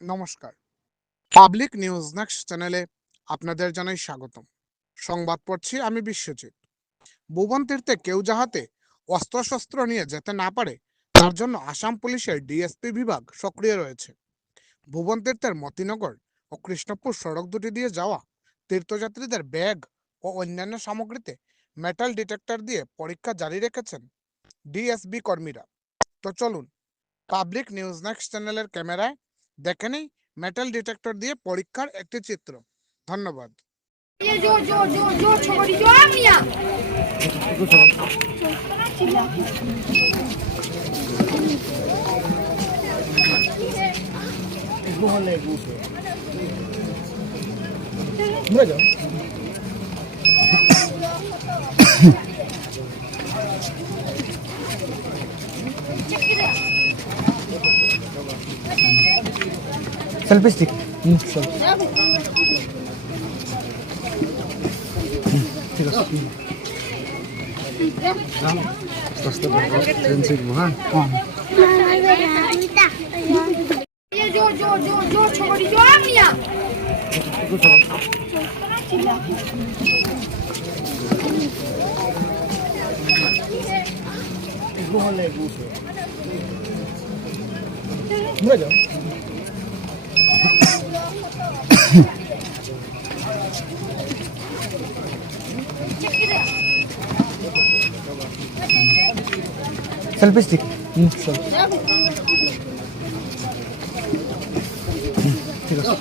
নমস্কার। Public news next চ্যানেলে আপনাদের জানাই স্বাগতম। সংবাদ পড়ছি আমি বিশ্বজিৎ। ভুবন তীর্থে কেউ যাহাতে অস্ত্রশস্ত্র নিয়ে যেতে না পারে তার জন্য আসাম পুলিশের ডিএসপি বিভাগ সক্রিয় রয়েছে। ভুবন তীর্থের মতিনগর ও কৃষ্ণপুর সড়ক দুটি দিয়ে যাওয়া তীর্থযাত্রীদের ব্যাগ ও অন্যান্য সামগ্রীতে মেটাল ডিটেক্টর দিয়ে পরীক্ষা জারি রেখেছেন ডিএসবি কর্মীরা। তো চলুন পাবলিক নিউজ নেক্সট চ্যানেলের ক্যামেরায় দেখে নেই মেটাল ডিটেক্টর দিয়ে পরীক্ষার একটি চিত্র। ধন্যবাদ। সেলফি স্টিক ঠিক আছে সেলফি স্টিক ঠিক আছে